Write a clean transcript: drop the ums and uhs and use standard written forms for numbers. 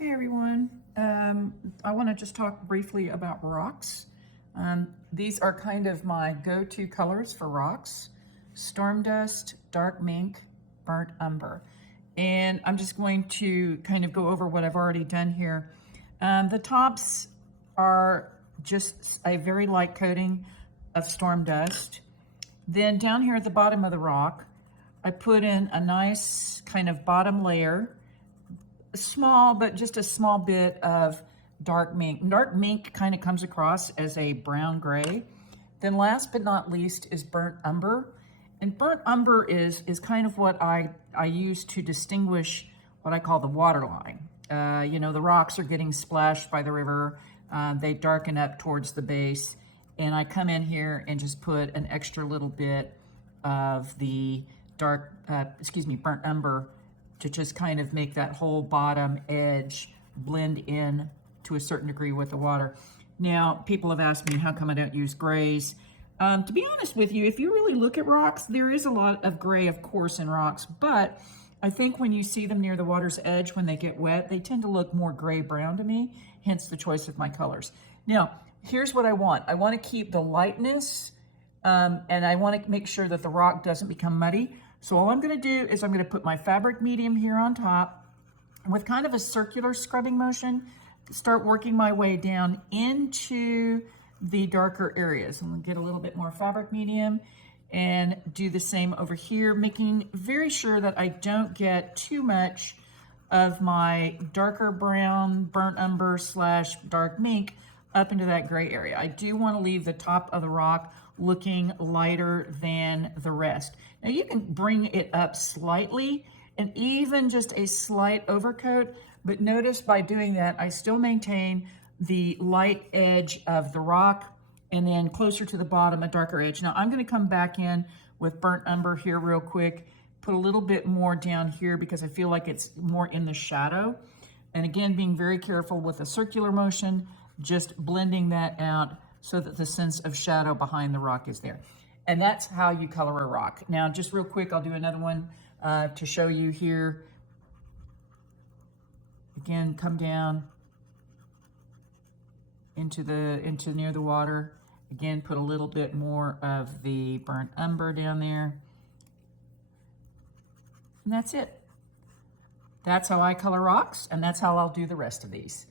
Okay, everyone. I want to just talk briefly about rocks. These are kind of my go-to colors for rocks: storm dust, dark mink, burnt umber. And I'm just going to kind of go over what I've already done here. The tops are just a very light coating of storm dust. Then down here at the bottom of the rock, I put in a nice kind of bottom layer, small, but just a small bit of dark mink. Dark mink kind of comes across as a brown gray. Then last but not least is burnt umber. And burnt umber is kind of what I use to distinguish what I call the water line. The rocks are getting splashed by the river. They darken up towards the base. And I come in here and just put an extra little bit of the burnt umber to just kind of make that whole bottom edge blend in to a certain degree with the water. Now, people have asked me how come I don't use grays. To be honest with you, if you really look at rocks, there is a lot of gray, of course, in rocks, but I think when you see them near the water's edge, when they get wet, they tend to look more gray-brown to me, hence the choice of my colors. Now, here's what I want. I want to keep the lightness, and I want to make sure that the rock doesn't become muddy. So all I'm going to do is I'm going to put my fabric medium here on top with kind of a circular scrubbing motion, start working my way down into the darker areas. I'm going to get a little bit more fabric medium and do the same over here, making very sure that I don't get too much of my darker brown, burnt umber / dark mink up into that gray area. I do want to leave the top of the rock looking lighter than the rest. Now you can bring it up slightly and even just a slight overcoat, but notice by doing that, I still maintain the light edge of the rock and then closer to the bottom, a darker edge. Now I'm gonna come back in with burnt umber here real quick, put a little bit more down here because I feel like it's more in the shadow. And again, being very careful with a circular motion, just blending that out so that the sense of shadow behind the rock is there. And that's how you color a rock. Now, just real quick, I'll do another one to show you here. Again, come down into near the water. Again, put a little bit more of the burnt umber down there. And that's it. That's how I color rocks, and that's how I'll do the rest of these.